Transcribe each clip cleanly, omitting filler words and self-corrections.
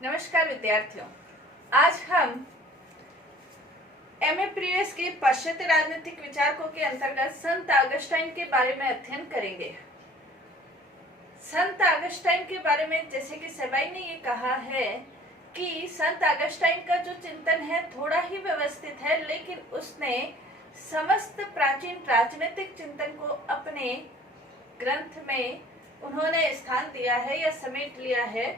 नमस्कार विद्यार्थियों, आज हम एमए प्रीवियस के पाश्चात्य राजनीतिक विचारकों के अंतर्गत संत ऑगस्टाइन के बारे में अध्ययन करेंगे। संत ऑगस्टाइन के बारे में जैसे कि सेबाई ने ये कहा है कि संत ऑगस्टाइन का जो चिंतन है थोड़ा ही व्यवस्थित है, लेकिन उसने समस्त प्राचीन राजनीतिक चिंतन को अपने ग्रंथ में उन्होंने स्थान दिया है या समेट लिया है।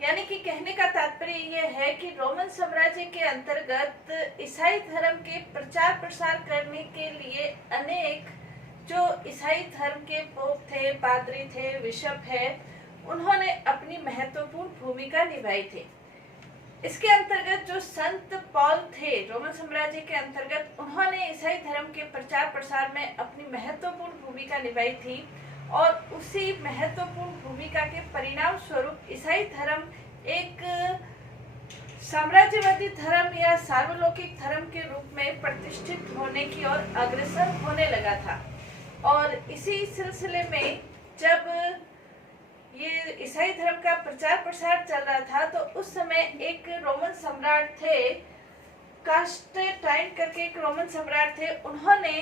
यानी कि कहने का तात्पर्य यह है कि रोमन साम्राज्य के अंतर्गत ईसाई धर्म के प्रचार प्रसार करने के लिए अनेक जो ईसाई धर्म के पोप थे, पादरी थे, बिशप है, उन्होंने अपनी महत्वपूर्ण भूमिका निभाई थी। इसके अंतर्गत जो संत पॉल थे रोमन साम्राज्य के अंतर्गत, उन्होंने ईसाई धर्म के प्रचार प्रसार में अपनी महत्वपूर्ण भूमिका निभाई थी और उसी महत्वपूर्ण भूमिका के परिणाम स्वरूप ईसाई धर्म एक साम्राज्यवादी धर्म या सार्वलौकिक धर्म के रूप में प्रतिष्ठित होने की ओर अग्रसर होने लगा था। और इसी सिलसिले में जब ये ईसाई धर्म का प्रचार प्रसार चल रहा था तो उस समय एक रोमन सम्राट थे, कांस्टेंटाइन करके एक रोमन सम्राट थे। उन्होंने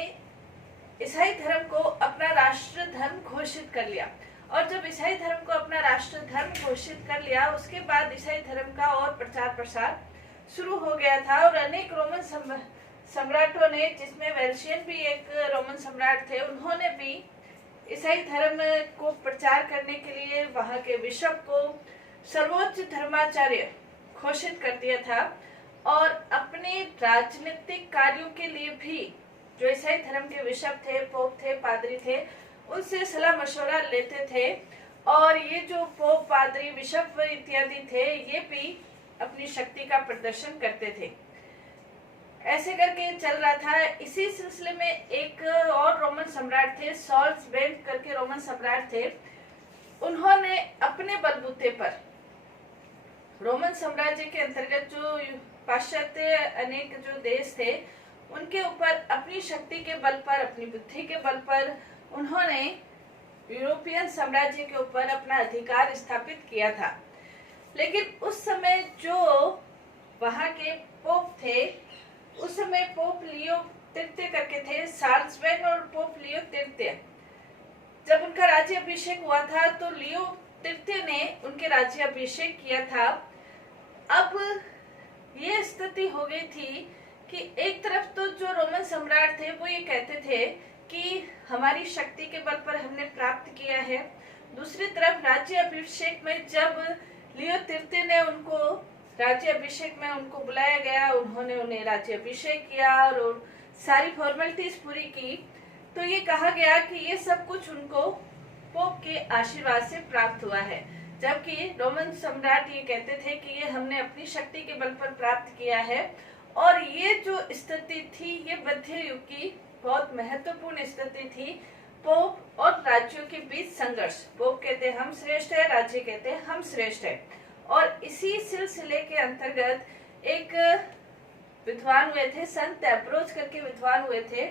ईसाई धर्म को अपना राष्ट्र धर्म घोषित कर लिया और जब ईसाई धर्म को अपना राष्ट्र धर्म घोषित कर लिया, उसके बाद ईसाई धर्म का और प्रचार प्रसार शुरू हो गया था। और अनेक रोमन सम्राटों ने, जिसमें वेल्शियन भी एक रोमन सम्राट थे, उन्होंने भी ईसाई धर्म को प्रचार करने के लिए वहां के बिशप को सर्वोच्च धर्माचार्य घोषित कर दिया था और अपने राजनीतिक कार्यों के लिए भी जो ईसाई धर्म के बिशप थे, पोप थे, पादरी थे, उनसे सलाह मशवरा लेते थे। और ये जो पोप, पादरी, बिशप इत्यादि थे, ये भी अपनी शक्ति का प्रदर्शन करते थे। ऐसे करके चल रहा था। इसी सिलसिले में एक और रोमन सम्राट थे, सॉल्स बेंट करके रोमन सम्राट थे। उन्होंने अपने बलबूते पर रोमन साम्राज्य के अंतर्गत जो पाश्चात्य अनेक जो देश थे, उनके ऊपर अपनी शक्ति के बल पर, अपनी बुद्धि के बल पर उन्होंने यूरोपियन साम्राज्य के ऊपर अपना अधिकार स्थापित किया था। लेकिन उस समय जो वहां के पोप थे, उस समय पोप लियो तृतीय करके थे, साल्सबेन और पोप लियो तृतीय। जब उनका राज्याभिषेक हुआ था तो लियो तृतीय ने उनके राज्याभिषेक किया था। अब ये स्थिति हो गई थी कि एक तरफ तो जो रोमन सम्राट थे वो ये कहते थे कि हमारी शक्ति के बल पर हमने प्राप्त किया है। दूसरी तरफ राज्याभिषेक में जब लियो तृतीय ने उनको राज्याभिषेक में उनको बुलाया गया, उन्होंने उन्हें राज्याभिषेक किया और सारी फॉर्मेलिटीज पूरी की, तो ये कहा गया कि ये सब कुछ उनको पोप के आशीर्वाद से प्राप्त हुआ है। जबकि रोमन सम्राट ये कहते थे कि ये हमने अपनी शक्ति के बल पर प्राप्त किया है। और ये जो स्थिति थी, ये मध्य युग की बहुत महत्वपूर्ण स्थिति थी। पोप और राज्यों के बीच संघर्ष। पोप कहते हम श्रेष्ठ है, राज्य कहते हम श्रेष्ठ है। और इसी सिलसिले के अंतर्गत एक विद्वान हुए थे, संत एब्रोच करके विद्वान हुए थे।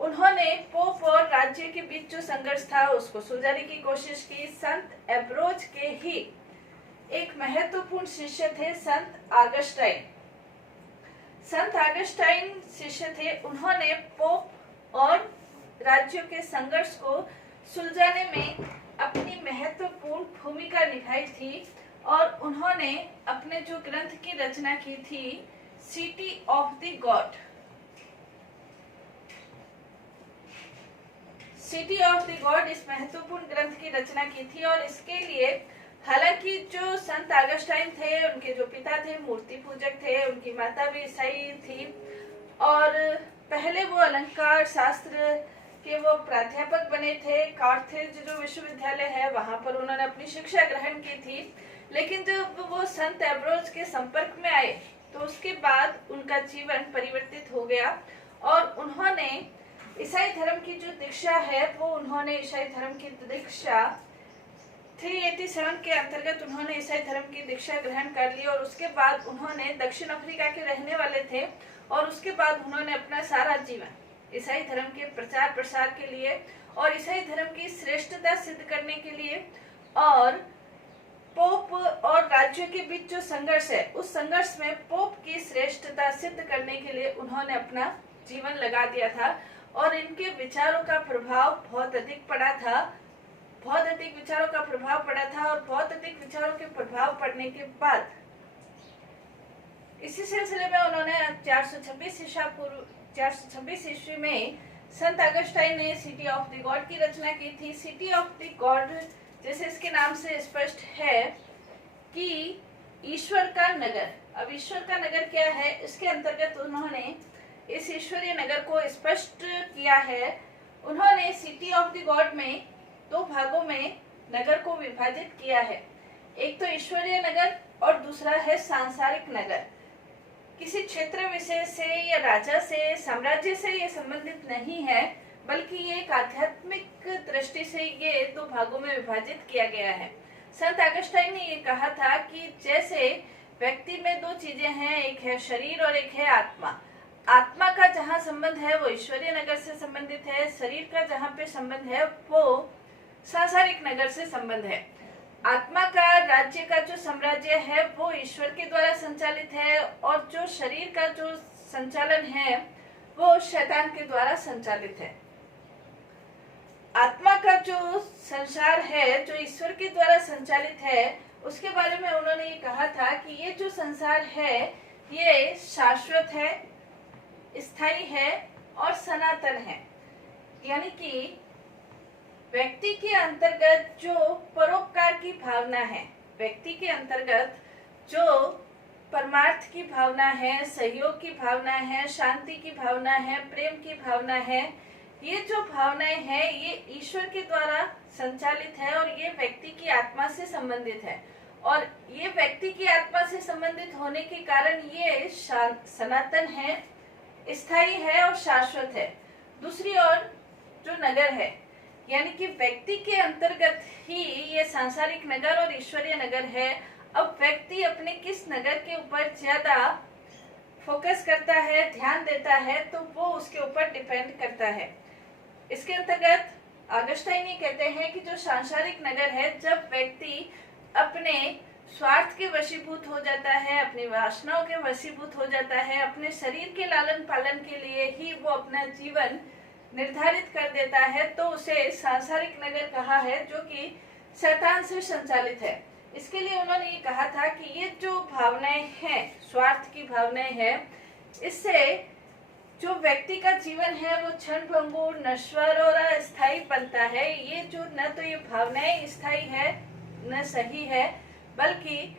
उन्होंने पोप और राज्य के बीच जो संघर्ष था उसको सुलझाने की कोशिश की। संत एब्रोच के ही एक महत्वपूर्ण शिष्य थे संत ऑगस्टाइन। संत ऑगस्टाइन शिष्य थे। उन्होंने पोप और राज्यों के संघर्ष को सुलझाने में अपनी महत्वपूर्ण भूमिका निभाई थी और उन्होंने अपने जो ग्रंथ की रचना की थी, city of the God, city of the God, इस महत्वपूर्ण ग्रंथ की रचना की थी। और इसके लिए हालांकि जो संत ऑगस्टाइन थे, उनके जो पिता थे मूर्ति पूजक थे, उनकी माता भी ईसाई थी और पहले वो अलंकार शास्त्र के वो प्राध्यापक बने थे। कार्थेज जो विश्वविद्यालय है वहां पर उन्होंने अपनी शिक्षा ग्रहण की थी। लेकिन जब वो संत एब्रोच के संपर्क में आए तो उसके बाद उनका जीवन परिवर्तित हो गया और उन्होंने ईसाई धर्म की जो दीक्षा है वो उन्होंने ईसाई धर्म की दीक्षा 387 के अंतर्गत उन्होंने ईसाई धर्म की दीक्षा ग्रहण कर ली। और उसके बाद उन्होंने दक्षिण अफ्रीका के रहने वाले थे और उसके बाद उन्होंने अपना सारा जीवन ईसाई धर्म के प्रचार प्रसार के लिए और ईसाई धर्म की श्रेष्ठता सिद्ध करने के लिए और पोप और राज्यों के बीच जो संघर्ष है, उस संघर्ष में पोप की श्रेष्ठता सिद्ध करने के लिए उन्होंने अपना जीवन लगा दिया था और इनके विचारों का प्रभाव बहुत अधिक पड़ा था, बहुत अधिक विचारों का प्रभाव पड़ा था। और बहुत अधिक विचारों के प्रभाव पड़ने के बाद इसी सिलसिले में उन्होंने 426 ईस्वी में संत अगस्टाइन ने सिटी ऑफ द गॉड की रचना की थी। सिटी ऑफ द गॉड जैसे इसके नाम से स्पष्ट है कि ईश्वर का नगर। अब ईश्वर का नगर क्या है, इसके अंतर्गत उन्होंने इस ईश्वरीय नगर को स्पष्ट किया है। उन्होंने सिटी ऑफ द गॉड में दो भागों में नगर को विभाजित किया है। एक तो ईश्वरीय नगर और दूसरा है सांसारिक नगर। किसी क्षेत्र विशेष से या राजा से, साम्राज्य से ये संबंधित नहीं है, बल्कि ये एक आध्यात्मिक दृष्टि से ये दो भागों में विभाजित किया गया है। संत अगस्टाइन ने ये कहा था कि जैसे व्यक्ति में दो चीजें हैं, एक है शरीर और एक है आत्मा। आत्मा का जहाँ संबंध है वो ईश्वरीय नगर से संबंधित है, शरीर का जहाँ पे संबंध है वो सांसारिक नगर से संबंध है। आत्मा का राज्य का जो साम्राज्य है वो ईश्वर के द्वारा संचालित है और जो शरीर का जो संचालन है वो शैतान के द्वारा संचालित है। आत्मा का जो संसार है जो ईश्वर के द्वारा संचालित है, उसके बारे में उन्होंने ये कहा था कि ये जो संसार है ये शाश्वत है, स्थायी है और सनातन है। यानी कि व्यक्ति के अंतर्गत जो परोपकार की भावना है, व्यक्ति के अंतर्गत जो परमार्थ की भावना है, सहयोग की भावना है, शांति की भावना है, प्रेम की भावना है, ये जो भावनाएं हैं ये ईश्वर के द्वारा संचालित है और ये व्यक्ति की आत्मा से संबंधित है। और ये व्यक्ति की आत्मा से संबंधित होने के कारण ये सनातन है, स्थायी है और शाश्वत है। दूसरी ओर जो नगर है, यानी कि व्यक्ति के अंतर्गत ही ये सांसारिक नगर और ईश्वरीय नगर है। अब व्यक्ति अपने किस नगर के ऊपर ज्यादा फोकस करता है, ध्यान देता है, तो वो उसके ऊपर डिपेंड करता है। इसके अंतर्गत अगस्टाइन ये कहते हैं कि जो सांसारिक नगर है, जब व्यक्ति अपने स्वार्थ के वशीभूत हो जाता है, अपनी वासनाओं के वशीभूत हो जाता है, अपने शरीर के लालन पालन के लिए ही वो अपना जीवन निर्धारित कर देता है, तो उसे सांसारिक नगर कहा है, जो कि शैतान से संचालित है। इसके लिए उन्होंने ये कहा था कि ये जो भावनाएं हैं, स्वार्थ की भावनाएं हैं, इससे जो व्यक्ति का जीवन है वो क्षणभंगुर, नश्वर और अस्थायी बनता है। ये जो न तो ये भावनाएं स्थायी है न सही है, बल्कि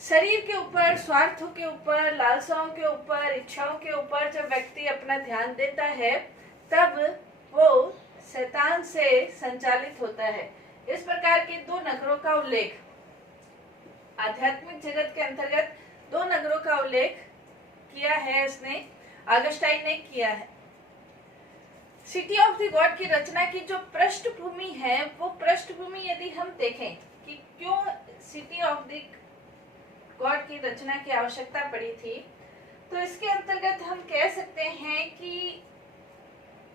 शरीर के ऊपर, स्वार्थों के ऊपर, लालसाओं के ऊपर, इच्छाओं के ऊपर जब व्यक्ति अपना ध्यान देता है तब वो शैतान से संचालित होता है। इस प्रकार के दो नगरों का उल्लेख आध्यात्मिक जगत के अंतर्गत दो नगरों का उल्लेख किया है, इसने अगस्टाइन ने किया है। सिटी ऑफ द गॉड की रचना की जो पृष्ठभूमि है, वो पृष्ठभूमि यदि हम देखें कि क्यों सिटी ऑफ द गॉड की रचना की आवश्यकता पड़ी थी, तो इसके अंतर्गत हम कह सकते हैं कि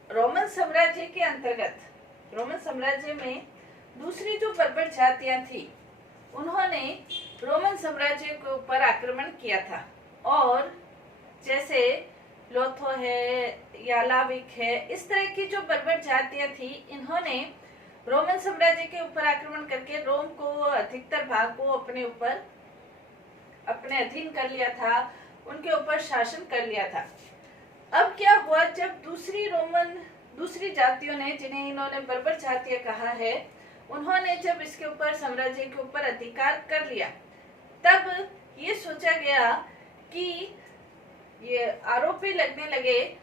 रोमन साम्राज्य के अंतर्गत, रोमन साम्राज्य में दूसरी जो बर्बर जातियां थी, उन्होंने रोमन साम्राज्य के ऊपर आक्रमण किया था। और जैसे लोथो है या लाविक है, इस तरह की जो बर्बर जातियां थी, इन्होंने रोमन साम्राज्य के ऊपर आक्रमण करके रोम को, अधिकतर भाग को अपने ऊपर, अपने अधीन कर लिया था, उनके ऊपर शासन कर लिया था। अब क्या हुआ, जब दूसरी जातियों ने, जिन्हें इन्होंने बर्बर जातियां कहा है, उन्होंने जब इसके ऊपर, साम्राज्य के ऊपर अधिकार कर लिया, तब ये सोचा गया कि ये आरोप भी लगने लगे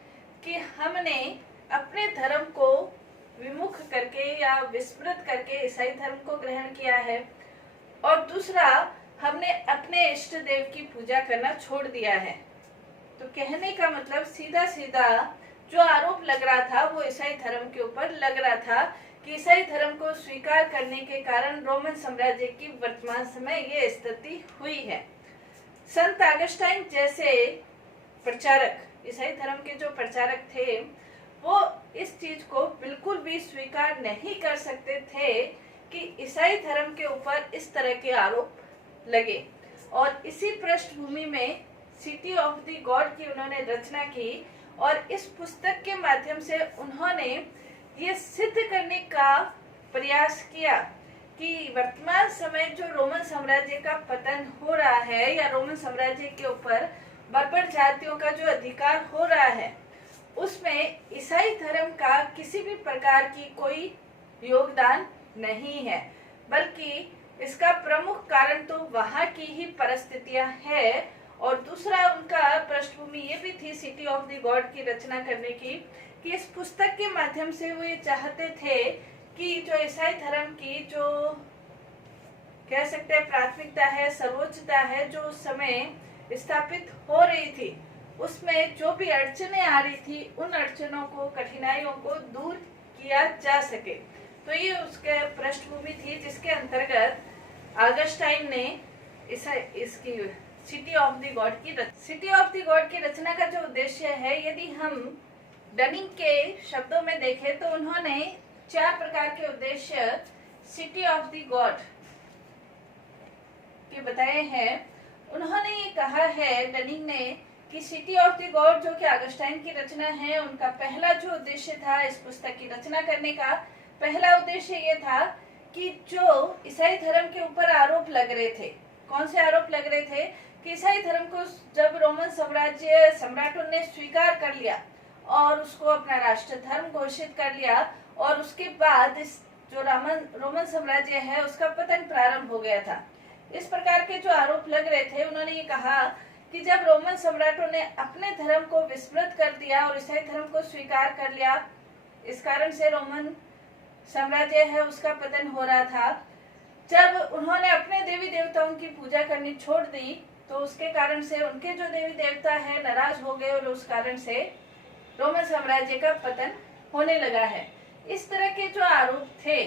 कि हमने अपने धर्म को विमुख करके या विस्मृत करके ईसाई धर्म को ग्रहण किया है, और दूसरा हमने अपने इष्ट देव की पूजा करना छोड़ दिया है। तो कहने का मतलब सीधा सीधा जो आरोप लग रहा था वो ईसाई धर्म के ऊपर लग रहा था कि ईसाई धर्म को स्वीकार करने के कारण रोमन साम्राज्य की वर्तमान समय ये स्थिति हुई है। संत अगस्टाइन जैसे प्रचारक, ईसाई धर्म के जो प्रचारक थे, वो इस चीज को बिल्कुल भी स्वीकार नहीं कर सकते थे कि ईसाई धर्म के ऊपर इस तरह के आरोप लगे। और इसी पृष्ठभूमि में सिटी ऑफ द गॉड की उन्होंने रचना की। और इस पुस्तक के माध्यम से उन्होंने ये सिद्ध करने का प्रयास किया कि वर्तमान समय जो रोमन साम्राज्य का पतन हो रहा है या रोमन साम्राज्य के ऊपर बर्बर जातियों का जो अधिकार हो रहा है, उसमें ईसाई धर्म का किसी भी प्रकार की कोई योगदान नहीं है, बल्कि इसका प्रमुख कारण तो वहाँ की ही परिस्थितियां है। और दूसरा उनका पृष्ठभूमि ये भी थी सिटी ऑफ द गॉड की रचना करने की कि इस पुस्तक के माध्यम से वो ये चाहते थे कि जो ईसाई धर्म की जो कह सकते हैं प्राथमिकता है, सर्वोच्चता है, जो उस समय स्थापित हो रही थी, उसमें जो भी अड़चने आ रही थी उन अड़चनों को, कठिनाइयों को दूर किया जा सके। तो ये उसके पृष्ठभूमि थी जिसके अंतर्गत ऑगस्टाइन ने इसकी सिटी ऑफ द गॉड की रचना का जो उद्देश्य है, यदि हम डनिंग के शब्दों में देखें तो उन्होंने 4 प्रकार के उद्देश्य सिटी ऑफ द गॉड के बताए हैं। उन्होंने ये कहा है डनिंग ने कि सिटी ऑफ द गॉड जो कि ऑगस्टाइन की रचना है, उनका पहला जो उद्देश्य था इस पुस्तक की रचना करने का, पहला उद्देश्य ये था कि जो ईसाई धर्म के ऊपर आरोप लग रहे थे, कौन से आरोप लग रहे थे कि ईसाई धर्म को जब रोमन साम्राज्य सम्राटों ने स्वीकार कर लिया और उसको अपना राष्ट्र धर्म घोषित कर लिया, और उसके बाद इस जो रोमन साम्राज्य है उसका पतन प्रारंभ हो गया था। इस प्रकार के जो आरोप लग रहे थे, उन्होंने ये कहा कि जब रोमन सम्राटों ने अपने धर्म को विस्मृत कर दिया और ईसाई धर्म को स्वीकार कर लिया, इस कारण से रोमन साम्राज्य है उसका पतन हो रहा था। जब उन्होंने अपने देवी देवताओं की पूजा करनी छोड़ दी तो उसके कारण से उनके जो देवी देवता है नाराज हो गए और उस कारण से रोमन साम्राज्य का पतन होने लगा है। इस तरह के जो आरोप थे,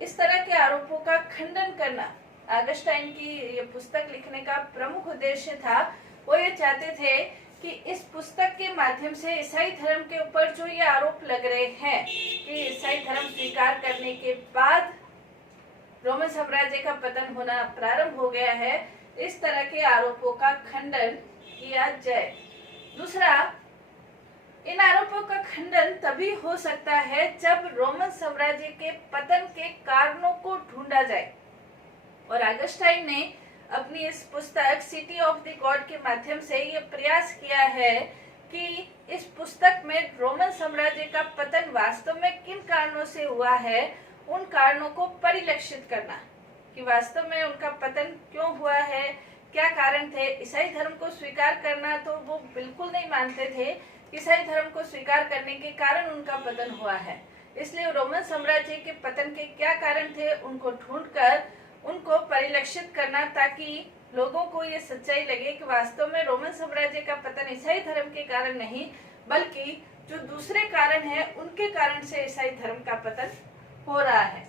इस तरह के आरोपों का खंडन करना ऑगस्टाइन की ये पुस्तक लिखने का प्रमुख उद्देश्य था। वो ये चाहते थे कि इस पुस्तक के माध्यम से ईसाई धर्म के ऊपर जो ये आरोप लग रहे हैं कि ईसाई धर्म स्वीकार करने के बाद रोमन साम्राज्य का पतन होना प्रारंभ हो गया है, इस तरह के आरोपों का खंडन किया जाए। दूसरा, इन आरोपों का खंडन तभी हो सकता है जब रोमन साम्राज्य के पतन के कारणों को ढूंढा जाए। और ऑगस्टाइन ने अपनी इस पुस्तक सिटी ऑफ द गॉड के माध्यम से ये प्रयास किया है कि इस पुस्तक में रोमन साम्राज्य का पतन वास्तव में किन कारणों से हुआ है, उन कारणों को परिलक्षित करना कि वास्तव में उनका पतन क्यों हुआ है, क्या कारण थे। ईसाई धर्म को स्वीकार करना तो वो बिल्कुल नहीं मानते थे, ईसाई धर्म को स्वीकार करने के कारण उनका पतन हुआ है। इसलिए रोमन साम्राज्य के पतन के क्या कारण थे उनको ढूंढकर उनको परिलक्षित करना, ताकि लोगों को ये सच्चाई लगे कि वास्तव में रोमन साम्राज्य का पतन ईसाई धर्म के कारण नहीं, बल्कि जो दूसरे कारण हैं उनके कारण से ईसाई धर्म का पतन हो रहा है,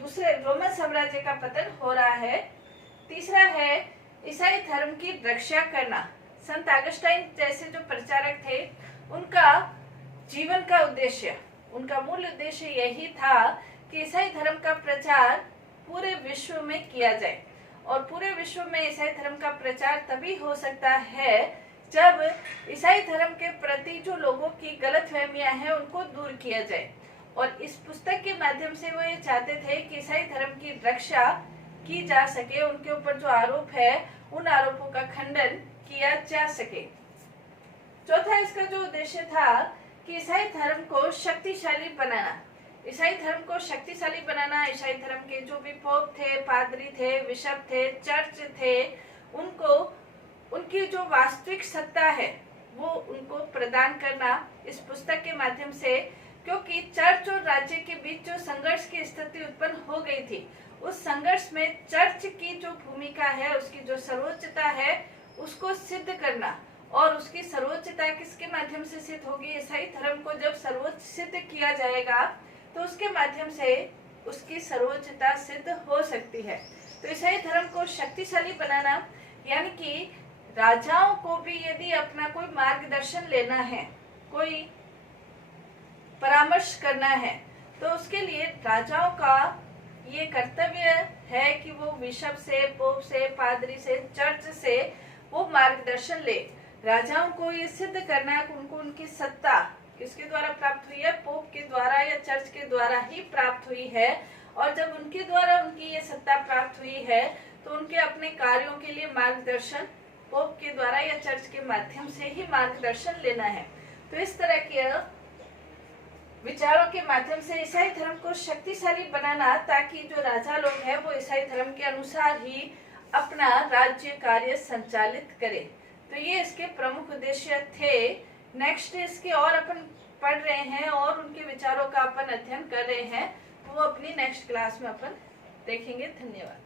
दूसरे रोमन साम्राज्य का पतन हो रहा है। तीसरा है ईसाई धर्म की रक्षा करना। संत ऑगस्टाइन जैसे जो प्रचारक थे, उनका जीवन का उद्देश्य, उनका मूल उद्देश्य यही था कि ईसाई धर्म का प्रचार पूरे विश्व में किया जाए। और पूरे विश्व में ईसाई धर्म का प्रचार तभी हो सकता है जब ईसाई धर्म के प्रति जो लोगों की गलतफहमियां हैं उनको दूर किया जाए। और इस पुस्तक के माध्यम से वो ये चाहते थे कि ईसाई धर्म की रक्षा की जा सके, उनके ऊपर जो आरोप है उन आरोपों का खंडन किया जा सके। चौथा इसका जो उद्देश्य था कि ईसाई धर्म को शक्तिशाली बनाना। ईसाई धर्म को शक्तिशाली बनाना, ईसाई धर्म के जो भी पोप थे, पादरी थे, बिशप थे, चर्च थे, उनको उनकी जो वास्तविक सत्ता है वो उनको प्रदान करना इस पुस्तक के माध्यम से। क्योंकि चर्च और राज्य के बीच जो संघर्ष की स्थिति उत्पन्न हो गई थी, उस संघर्ष में चर्च की जो भूमिका है, उसकी जो सर्वोच्चता है, उसको सिद्ध करना। और उसकी सर्वोच्चता किसके माध्यम से सिद्ध होगी? ईसाई धर्म को जब सर्वोच्च सिद्ध किया जाएगा तो उसके माध्यम से उसकी सर्वोच्चता सिद्ध हो सकती है। तो ईसाई धर्म को शक्तिशाली बनाना, यानी कि राजाओं को भी यदि अपना कोई मार्गदर्शन लेना है, कोई परामर्श करना है, तो उसके लिए राजाओं का ये कर्तव्य है कि वो बिशप से, पोप से, पादरी से, चर्च से वो मार्गदर्शन ले। राजाओं को ये सिद्ध करना है कि उनको उनकी सत्ता किसके द्वारा प्राप्त हुई है, पोप के द्वारा या चर्च के द्वारा ही प्राप्त हुई है। और जब उनके द्वारा उनकी ये सत्ता प्राप्त हुई है तो उनके अपने कार्यों के लिए मार्गदर्शन पोप के द्वारा या चर्च के माध्यम से ही मार्गदर्शन लेना है। तो इस तरह के विचारों के माध्यम से ईसाई धर्म को शक्तिशाली बनाना, ताकि जो राजा लोग हैं वो ईसाई धर्म के अनुसार ही अपना राज्य कार्य संचालित करे। तो ये इसके प्रमुख उद्देश्य थे। नेक्स्ट इसके और अपन पढ़ रहे हैं और उनके विचारों का अपन अध्ययन कर रहे हैं, वो अपनी नेक्स्ट क्लास में अपन देखेंगे। धन्यवाद।